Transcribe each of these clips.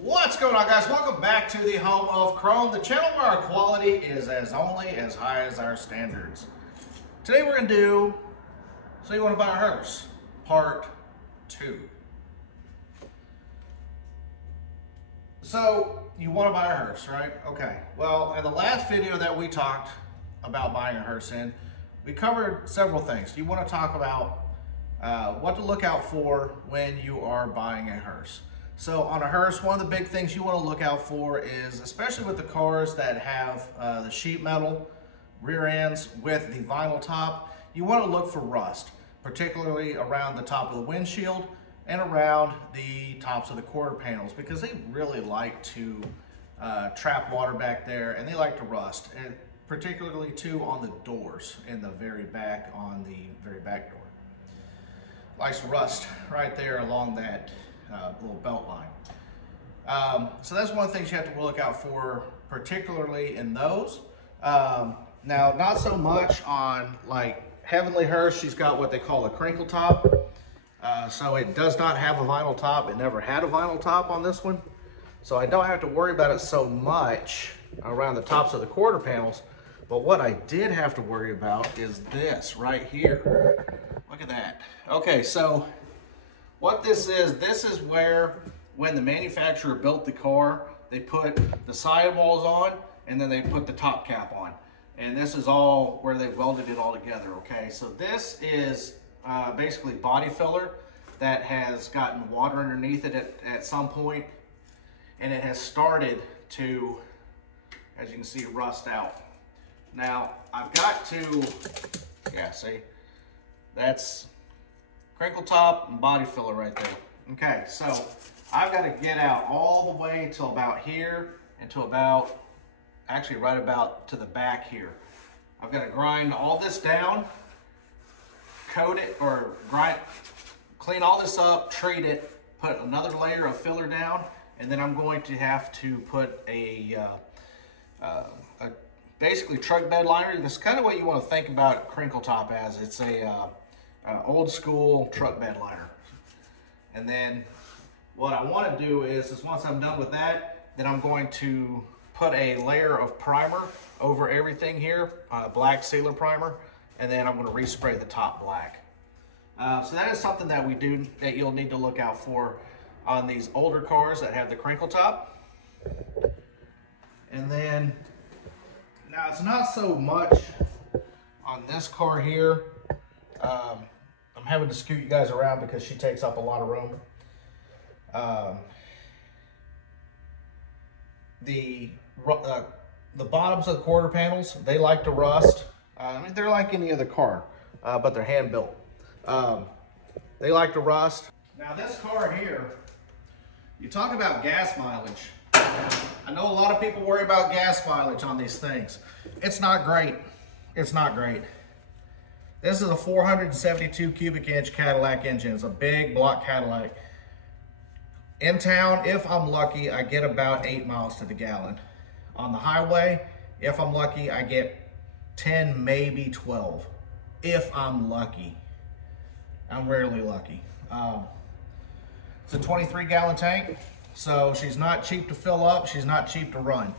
What's going on, guys? Welcome back to the home of Chrome, the channel where our quality is only as high as our standards. Today we're going to do So You Want to Buy a Hearse, Part 2. So, you want to buy a hearse, right? Okay. Well, in the last video that we talked about buying a hearse in, we covered several things. You want to talk about what to look out for when you are buying a hearse. So on a hearse, one of the big things you want to look out for is, especially with the cars that have the sheet metal rear ends with the vinyl top, you want to look for rust, particularly around the top of the windshield and around the tops of the quarter panels, because they really like to trap water back there and they like to rust, and particularly too on the doors in the very back, on the very back door. Likes to rust right there along that little belt line. So that's one of the things you have to look out for, particularly in those. Now, not so much on like Heavenly Hearse. She's got what they call a crinkle top. So it does not have a vinyl top. It never had a vinyl top on this one. So I don't have to worry about it so much around the tops of the quarter panels. But what I did have to worry about is this right here. Look at that. Okay, so what this is where, when the manufacturer built the car, they put the sidewalls on and then they put the top cap on. And this is all where they welded it all together, okay? So this is basically body filler that has gotten water underneath it at some point, and it has started to, as you can see, rust out. Now, I've got to, yeah, see, that's crinkle top and body filler right there. Okay, so I've got to get out all the way till about here and to about, actually right about to the back here. I've got to grind all this down, coat it, or clean all this up, treat it, put another layer of filler down, and then I'm going to have to put a basically truck bed liner. This is kind of what you want to think about crinkle top as. It's a old school truck bed liner. And then what I want to do is once I'm done with that, then I'm going to put a layer of primer over everything here, black sealer primer, and then I'm going to respray the top black. So that is something that you'll need to look out for on these older cars that have the crinkle top. And then, now it's not so much on this car here. I'm having to scoot you guys around because she takes up a lot of room. The bottoms of the quarter panels, they like to rust. I mean, they're like any other car, but they're hand built. They like to rust. Now this car here, you talk about gas mileage. I know a lot of people worry about gas mileage on these things. It's not great. It's not great. This is a 472 cubic inch Cadillac engine. It's a big block Cadillac. In town, if I'm lucky, I get about 8 miles to the gallon. On the highway, if I'm lucky, I get 10, maybe 12. If I'm lucky. I'm rarely lucky. It's a 23 gallon tank, so she's not cheap to fill up. She's not cheap to run.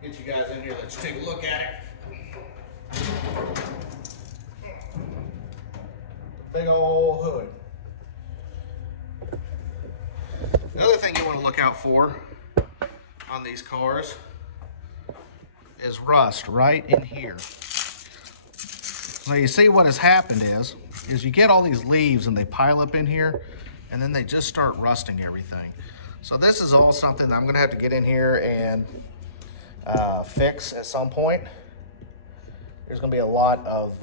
Get you guys in here, let's take a look at it. Big old hood. The other thing you want to look out for on these cars is rust right in here. So you see what has happened is you get all these leaves and they pile up in here and then they just start rusting everything. So this is all something that I'm gonna have to get in here and fix at some point. There's gonna be a lot of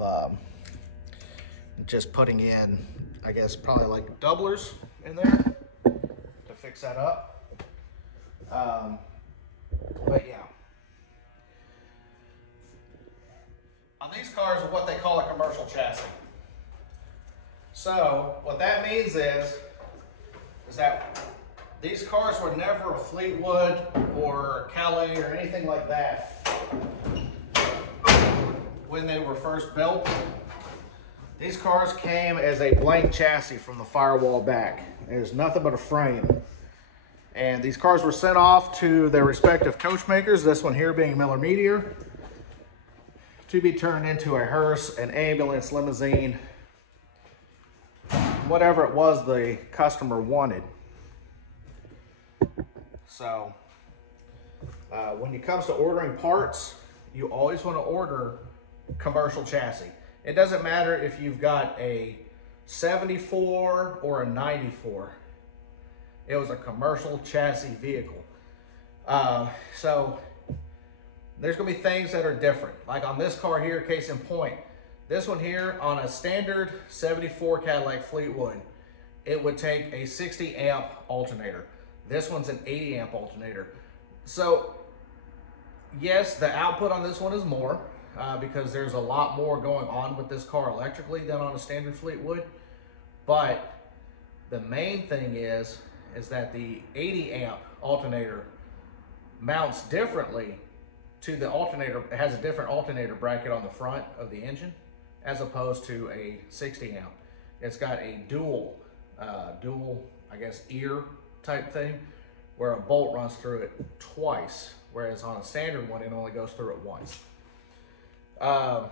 just putting in, I guess, probably like doublers in there to fix that up. But yeah. On these cars are what they call a commercial chassis. So what that means is that these cars were never a Fleetwood or Calais or anything like that when they were first built. These cars came as a blank chassis from the firewall back. There's nothing but a frame. And these cars were sent off to their respective coach makers, this one here being Miller-Meteor, to be turned into a hearse, an ambulance, limousine, whatever it was the customer wanted. So when it comes to ordering parts, you always want to order commercial chassis. It doesn't matter if you've got a 74 or a 94. It was a commercial chassis vehicle. So there's gonna be things that are different. Like on this car here, case in point, this one here on a standard 74 Cadillac Fleetwood, it would take a 60 amp alternator. This one's an 80 amp alternator. So yes, the output on this one is more because there's a lot more going on with this car electrically than on a standard Fleetwood. But the main thing is that the 80 amp alternator mounts differently to the alternator. It has a different alternator bracket on the front of the engine as opposed to a 60 amp. It's got a dual, I guess, ear type thing where a bolt runs through it twice, whereas on a standard one, it only goes through it once. I've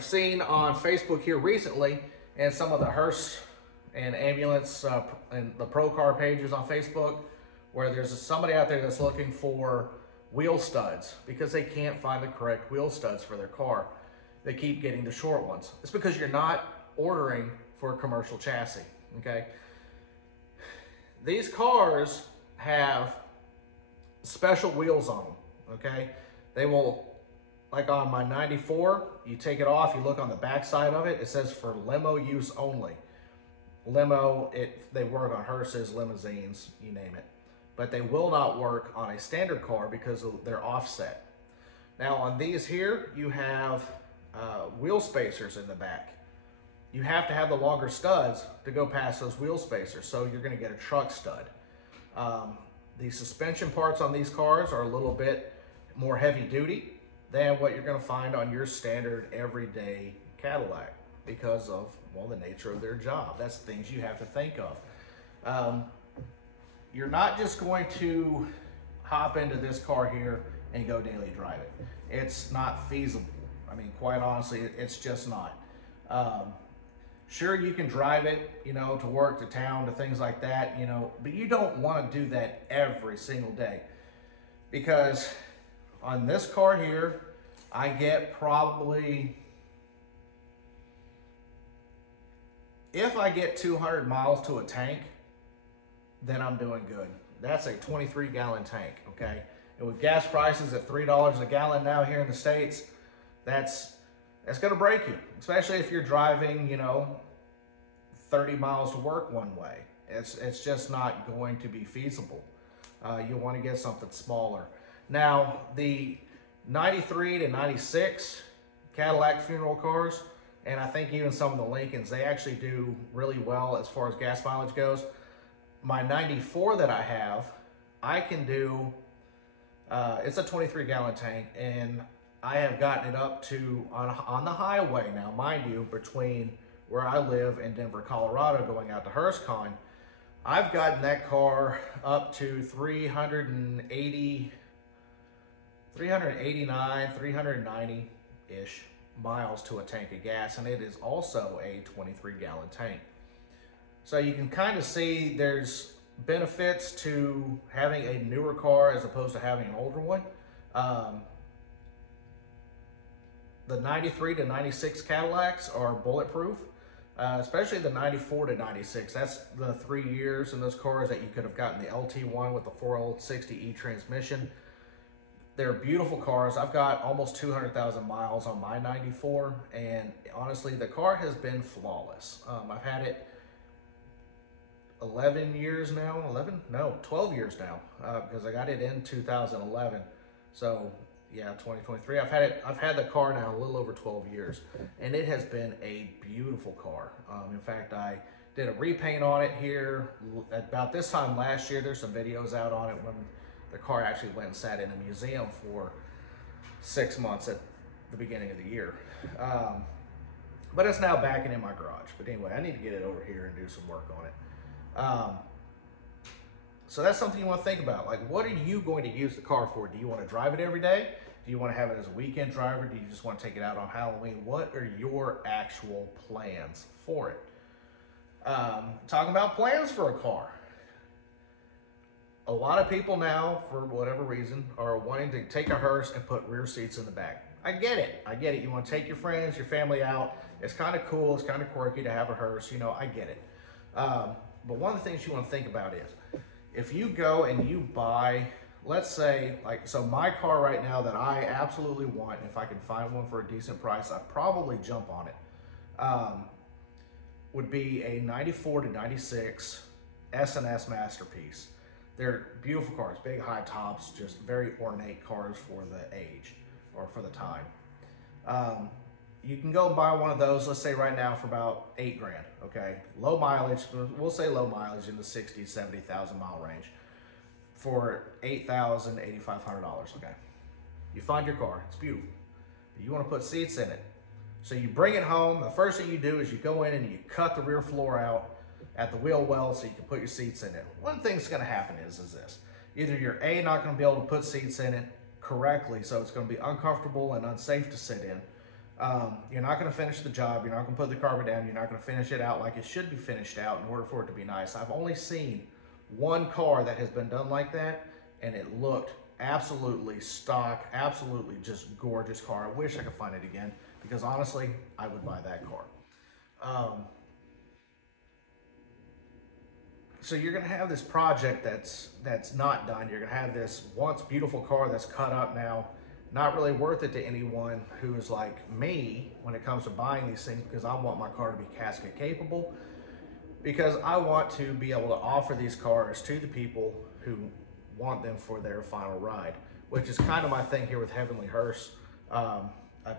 seen on Facebook here recently, and some of the Hearse and ambulance and the pro car pages on Facebook, where there's somebody out there that's looking for wheel studs because they can't find the correct wheel studs for their car. They keep getting the short ones. It's because you're not ordering for a commercial chassis, okay? These cars have special wheels on them, okay? They will, like on my 94, you take it off, you look on the back side of it, it says for limo use only. Limo, they work on hearses, limousines, you name it. But they will not work on a standard car because they're offset. Now on these here, you have wheel spacers in the back. You have to have the longer studs to go past those wheel spacers, so you're gonna get a truck stud. The suspension parts on these cars are a little bit more heavy duty than what you're gonna find on your standard everyday Cadillac because of, well, the nature of their job. That's things you have to think of. You're not just going to hop into this car here and go daily drive it. It's not feasible. I mean, quite honestly, it's just not. Sure, you can drive it, you know, to work, to town, to things like that, you know, but you don't want to do that every single day. Because on this car here, I get probably, if I get 200 miles to a tank, then I'm doing good. That's a 23 gallon tank, okay? And with gas prices at $3 a gallon now here in the States, that's gonna break you, especially if you're driving, you know, 30 miles to work one way. It's just not going to be feasible. You wanna get something smaller. Now, the 93 to 96 Cadillac funeral cars, and I think even some of the Lincolns, they actually do really well as far as gas mileage goes. My 94 that I have, I can do, it's a 23 gallon tank, and I have gotten it up to, on the highway now, mind you, between where I live and Denver, Colorado, going out to Hearse Con, I've gotten that car up to 389, 390-ish miles to a tank of gas, and it is also a 23 gallon tank. So you can kind of see there's benefits to having a newer car as opposed to having an older one. The 93 to 96 Cadillacs are bulletproof, especially the 94 to 96. That's the 3 years in those cars that you could have gotten the LT1 with the 4L60E transmission. They're beautiful cars. I've got almost 200,000 miles on my 94, and honestly, the car has been flawless. I've had it 11 years now, 12 years now, because I got it in 2011. So yeah, 2023. I've had the car now a little over 12 years, and it has been a beautiful car. In fact, I did a repaint on it here about this time last year. There's some videos out on it when the car actually went and sat in a museum for 6 months at the beginning of the year. but it's now backing in my garage. But anyway, I need to get it over here and do some work on it. So that's something you want to think about. Like, what are you going to use the car for? Do you want to drive it every day? Do you want to have it as a weekend driver? Do you just want to take it out on Halloween? What are your actual plans for it? Talking about plans for a car. A lot of people now, for whatever reason, are wanting to take a hearse and put rear seats in the back. I get it. I get it. You want to take your friends, your family out. It's kind of cool. It's kind of quirky to have a hearse. You know, I get it. But one of the things you want to think about is, if you go and you buy, let's say, like, so my car right now that I absolutely want, if I can find one for a decent price, I'd probably jump on it, would be a 94 to 96 S&S Masterpiece. They're beautiful cars, big high tops, just very ornate cars for the age or for the time. You can go and buy one of those, let's say right now, for about $8 grand, okay? Low mileage, we'll say low mileage in the 60, 70,000 mile range for $8,000, $8,500, okay? You find your car, it's beautiful. You wanna put seats in it. So you bring it home, the first thing you do is you go in and you cut the rear floor out at the wheel well so you can put your seats in it. One thing that's gonna happen is this. Either you're A, not gonna be able to put seats in it correctly, so it's gonna be uncomfortable and unsafe to sit in. You're not gonna finish the job, you're not gonna put the carpet down, you're not gonna finish it out like it should be finished out in order for it to be nice. I've only seen one car that has been done like that, and it looked absolutely stock, absolutely just gorgeous car. I wish I could find it again, because honestly, I would buy that car. So you're gonna have this project that's not done. You're gonna have this once beautiful car that's cut up now, not really worth it to anyone who is like me when it comes to buying these things, because I want my car to be casket capable, because I want to be able to offer these cars to the people who want them for their final ride, which is kind of my thing here with Heavenly Hearse. I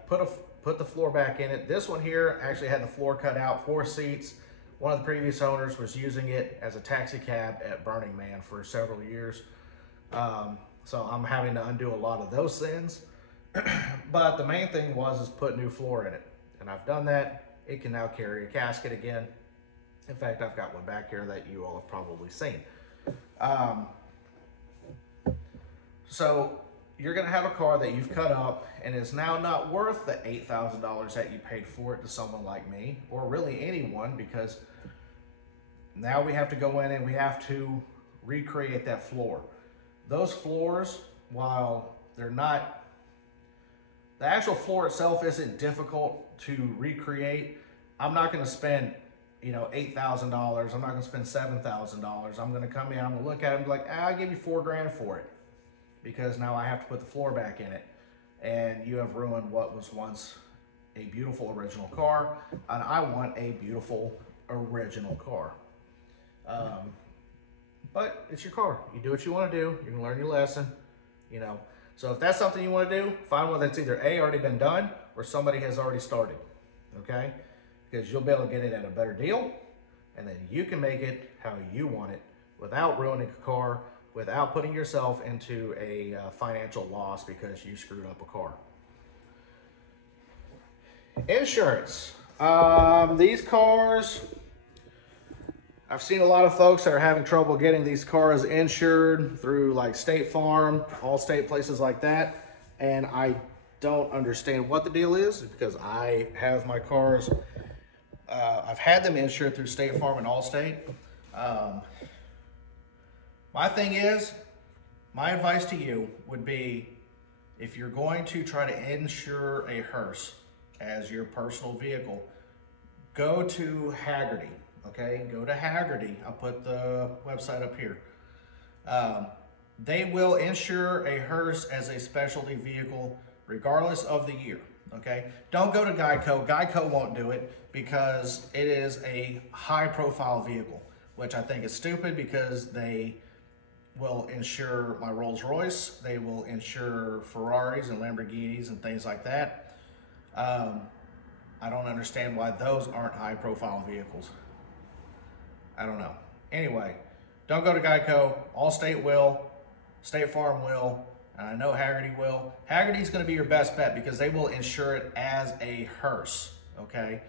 put the floor back in it. This one here actually had the floor cut out, 4 seats. One of the previous owners was using it as a taxi cab at Burning Man for several years. So I'm having to undo a lot of those sins. But the main thing is put new floor in it. And I've done that. It can now carry a casket again. In fact, I've got one back here that you all have probably seen. So you're gonna have a car that you've cut up and is now not worth the $8,000 that you paid for it to someone like me, or really anyone, because now we have to go in and we have to recreate that floor. Those floors, while they're not, the actual floor itself isn't difficult to recreate. I'm not gonna spend, you know, $8,000. I'm not gonna spend $7,000. I'm gonna come in, I'm gonna look at it and be like, I'll give you $4 grand for it, because now I have to put the floor back in it. And you have ruined what was once a beautiful original car, and I want a beautiful original car. But it's your car. You do what you want to do. You can learn your lesson, you know. So if that's something you want to do, find one that's either A, already been done, or somebody has already started, okay? Because you'll be able to get it at a better deal, and then you can make it how you want it without ruining a car, without putting yourself into a financial loss because you screwed up a car. Insurance. These cars, I've seen a lot of folks that are having trouble getting these cars insured through like State Farm, Allstate, places like that. And I don't understand what the deal is, because I have my cars, I've had them insured through State Farm and Allstate. My thing is, my advice to you would be, if you're going to try to insure a hearse as your personal vehicle, go to Hagerty, okay? Go to Hagerty. I'll put the website up here. They will insure a hearse as a specialty vehicle regardless of the year, okay? Don't go to Geico. Geico won't do it because it is a high-profile vehicle, which I think is stupid, because they will insure my Rolls Royce, they will insure Ferraris and Lamborghinis and things like that. I don't understand why those aren't high profile vehicles. I don't know. Anyway, don't go to Geico. Allstate will, State Farm will, and I know Hagerty will. Hagerty's gonna be your best bet because they will insure it as a hearse, okay?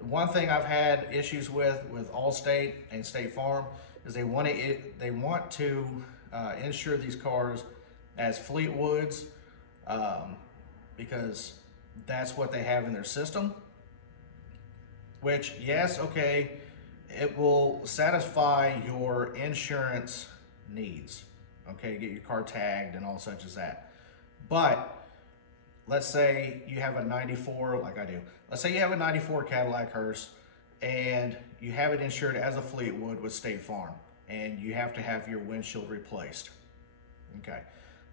One thing I've had issues with Allstate and State Farm is they want to insure these cars as Fleetwoods because that's what they have in their system. Which, yes, okay, it will satisfy your insurance needs. Okay, get your car tagged and all such as that. But let's say you have a 94, like I do. Let's say you have a 94 Cadillac Hearse and you have it insured as a Fleetwood with State Farm and you have to have your windshield replaced. Okay.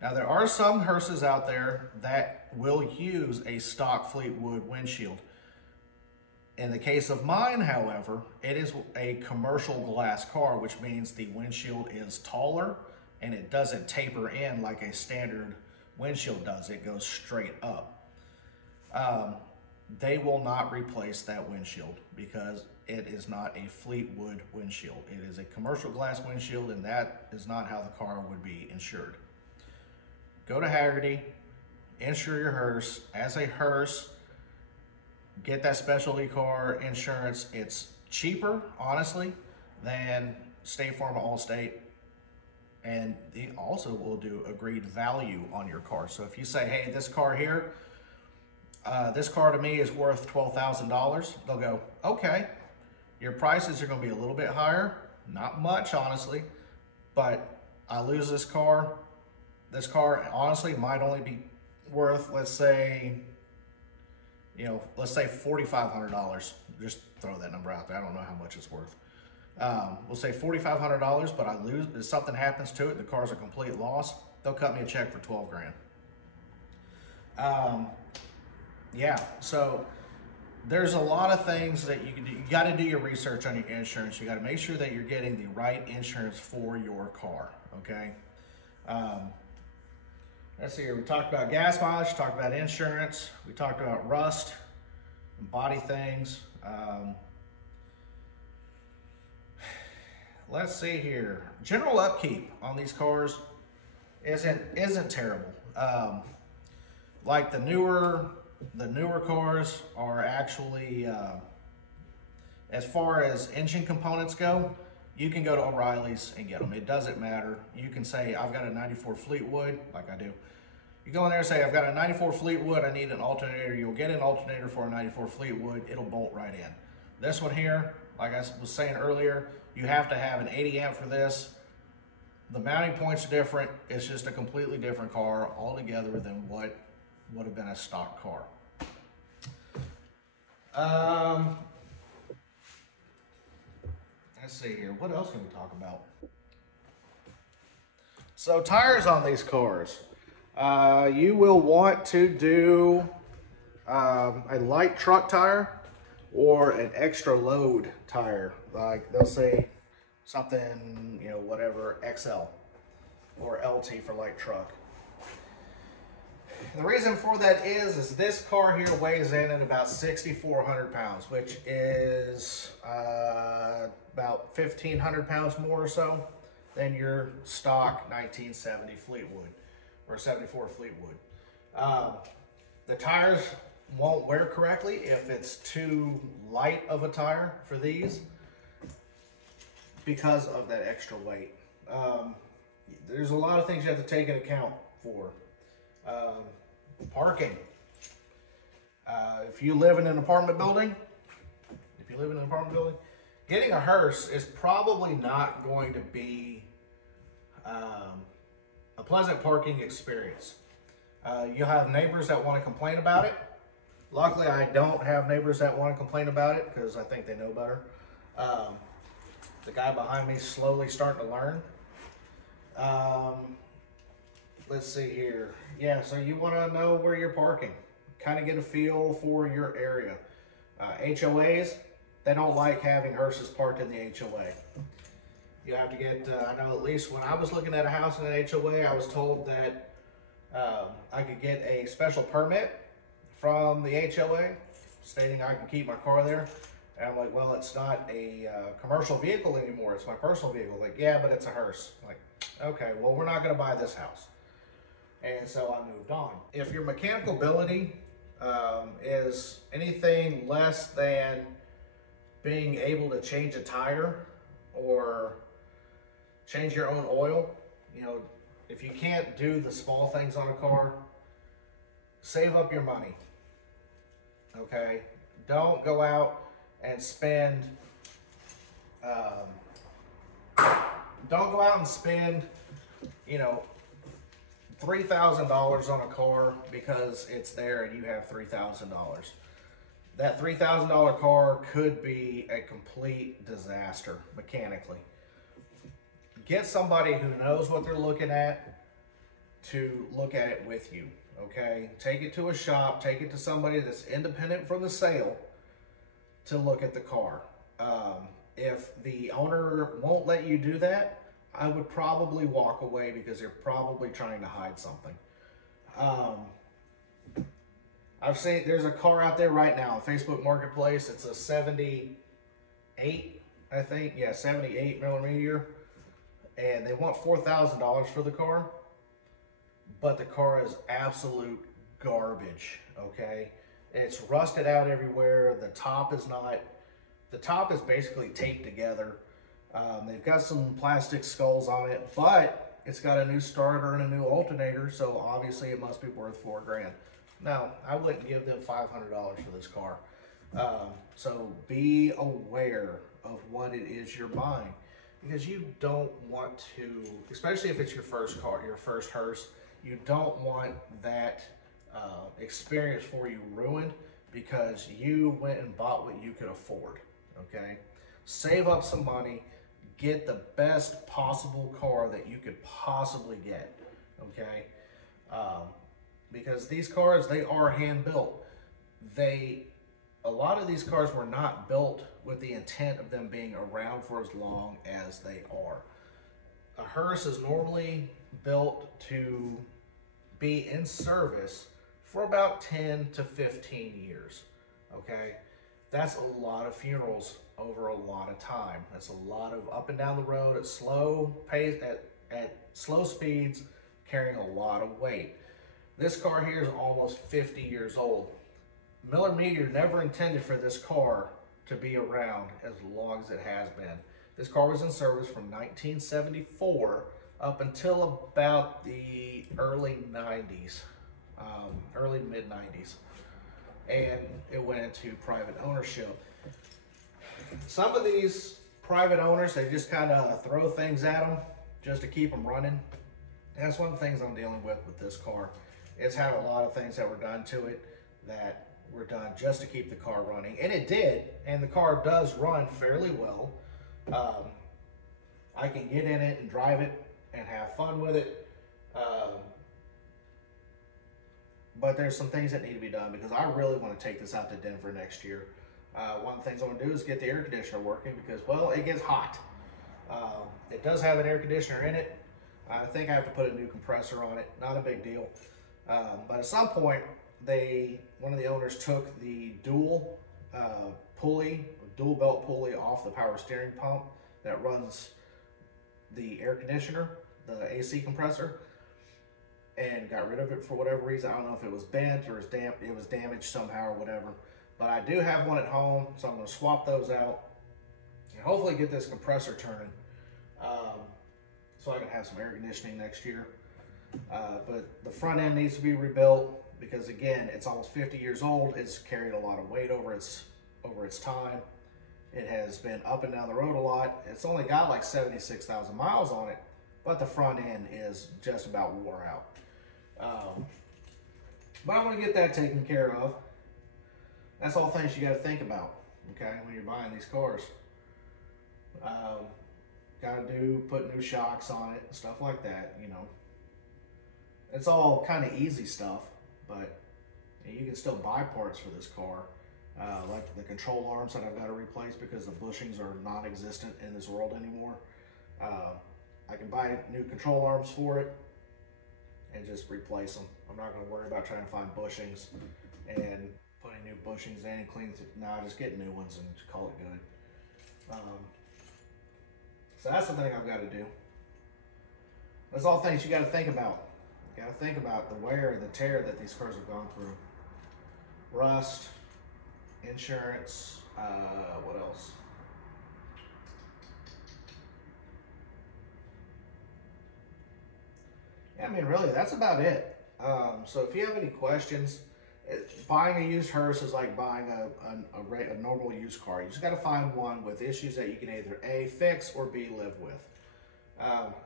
Now there are some Hearses out there that will use a stock Fleetwood windshield. In the case of mine, however, it is a commercial glass car, which means the windshield is taller and it doesn't taper in like a standard windshield does. It goes straight up. They will not replace that windshield because it is not a Fleetwood windshield. It is a commercial glass windshield, and that is not how the car would be insured. Go to Haggerty, insure your Hearse as a Hearse, get that specialty car insurance. It's cheaper, honestly, than State Farm or Allstate. And they also will do agreed value on your car. So if you say, hey, this car here, this car to me is worth $12,000, they'll go, okay, your prices are gonna be a little bit higher, not much, honestly, but I lose this car. This car, honestly, might only be worth, let's say, let's say $4,500. Just throw that number out there. I don't know how much it's worth. We'll say $4,500, but I lose, if something happens to it, the car's a complete loss, they'll cut me a check for 12 grand. Yeah, so there's a lot of things that you can do. You got to do your research on your insurance. You got to make sure that you're getting the right insurance for your car, okay? Let's see here, we talked about gas mileage, talked about insurance, we talked about rust, and body things. Let's see here. General upkeep on these cars isn't terrible. Like the newer cars are actually, as far as engine components go, you can go to O'Reilly's and get them. It doesn't matter. You can say, I've got a 94 Fleetwood, like I do. You go in there and say, I've got a 94 Fleetwood, I need an alternator. You'll get an alternator for a 94 Fleetwood. It'll bolt right in. This one here, like I was saying earlier, you have to have an 80 amp for this. The mounting points are different. It's just a completely different car altogether than what would have been a stock car. Let's see here. What else can we talk about? So tires on these cars. You will want to do a light truck tire or an extra load tire. Like they'll say something, whatever, XL or LT for light truck. The reason for that is this car here weighs in at about 6,400 pounds, which is about 1,500 pounds more or so than your stock 1970 Fleetwood or 74 Fleetwood. The tires won't wear correctly if it's too light of a tire for these because of that extra weight. There's a lot of things you have to take into account for. Parking. If you live in an apartment building, getting a Hearse is probably not going to be a pleasant parking experience. You'll have neighbors that want to complain about it. Luckily, I don't have neighbors that want to complain about it because I think they know better. The guy behind me is slowly starting to learn. Let's see here. Yeah, so you want to know where you're parking. Kind of get a feel for your area. HOAs, they don't like having Hearses parked in the HOA. You have to get, I know at least when I was looking at a house in an HOA, I was told that I could get a special permit from the HOA stating I can keep my car there. And I'm like, well, it's not a commercial vehicle anymore. It's my personal vehicle. Like, yeah, but it's a Hearse. I'm like, okay, well, we're not going to buy this house. And so I moved on. If your mechanical ability is anything less than being able to change a tire or change your own oil. You know, if you can't do the small things on a car, save up your money, okay? Don't go out and spend, don't go out and spend, you know, $3,000 on a car because it's there and you have $3,000. That $3,000 car could be a complete disaster mechanically. Get somebody who knows what they're looking at to look at it with you, okay? Take it to a shop, take it to somebody that's independent from the sale to look at the car. If the owner won't let you do that, I would probably walk away because they're probably trying to hide something. I've seen, there's a car out there right now on Facebook Marketplace. It's a 78, I think. Yeah, 78 Miller-Meteor. And they want $4,000 for the car. But the car is absolute garbage, okay? It's rusted out everywhere. The top is basically taped together. They've got some plastic skulls on it, but it's got a new starter and a new alternator, so obviously it must be worth $4 grand. Now, I wouldn't give them $500 for this car. So be aware of what it is you're buying, because you don't want to, especially if it's your first car, your first Hearse, you don't want that experience for you ruined because you went and bought what you could afford, okay? Save up some money, get the best possible car that you could possibly get, okay? Because these cars, they are hand built. A lot of these cars were not built with the intent of them being around for as long as they are. A Hearse is normally built to be in service for about 10 to 15 years, okay? That's a lot of funerals over a lot of time. That's a lot of up and down the road at slow pace, at slow speeds, carrying a lot of weight. This car here is almost 50 years old. Miller-Meteor never intended for this car to be around as long as it has been. This car was in service from 1974 up until about the early 90s, early mid 90s. And it went into private ownership. Some of these private owners, they just kind of throw things at them just to keep them running. And that's one of the things I'm dealing with this car. It's had a lot of things that were done to it that were done just to keep the car running. And it did, and the car does run fairly well. I can get in it and drive it and have fun with it. But there's some things that need to be done because I really want to take this out to Denver next year. One of the things I want to do is get the air conditioner working because, well, it gets hot. It does have an air conditioner in it. I think I have to put a new compressor on it. Not a big deal. But at some point, one of the owners took the dual belt pulley off the power steering pump that runs the air conditioner, the AC compressor, and got rid of it for whatever reason. I don't know if it was bent or it was damaged somehow or whatever. But I do have one at home, so I'm going to swap those out and hopefully get this compressor turning so I can have some air conditioning next year. But the front end needs to be rebuilt because, again, it's almost 50 years old. It's carried a lot of weight over its time. It has been up and down the road a lot. It's only got like 76,000 miles on it, but the front end is just about wore out. But I want to get that taken care of. That's all things you got to think about, okay, when you're buying these cars. Got to put new shocks on it and stuff like that, you know. It's all kind of easy stuff, but you can still buy parts for this car. Like the control arms that I've got to replace because the bushings are non-existent in this world anymore. I can buy new control arms for it and just replace them. I'm not going to worry about trying to find bushings and putting new bushings in and cleaning it. No, just get new ones and just call it good. So that's the thing I've got to do. That's all things you got to think about. You got to think about the wear and the tear that these cars have gone through. Rust, insurance, What else? Yeah, I mean, really, that's about it. So if you have any questions, buying a used Hearse is like buying a normal used car. You just got to find one with issues that you can either A, fix, or B, live with.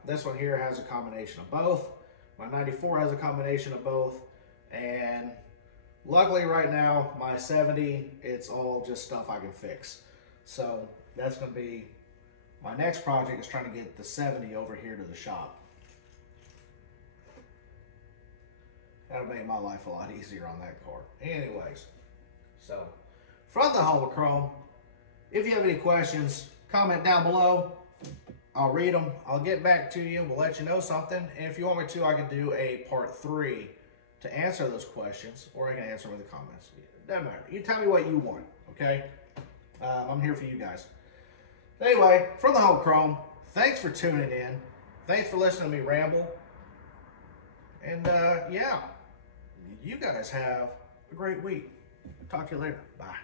This one here has a combination of both. My 94 has a combination of both. And luckily right now, my 70, it's all just stuff I can fix. So that's going to be my next project, is trying to get the 70 over here to the shop. That'll make my life a lot easier on that car. Anyways, so from the home of Chrome, if you have any questions, comment down below. I'll read them. I'll get back to you. We'll let you know something. And if you want me to, I can do a part 3 to answer those questions, or I can answer them in the comments. It doesn't matter. You tell me what you want, okay? I'm here for you guys. Anyway, from the home of Chrome, thanks for tuning in. Thanks for listening to me ramble. And yeah, you guys have a great week. Talk to you later. Bye.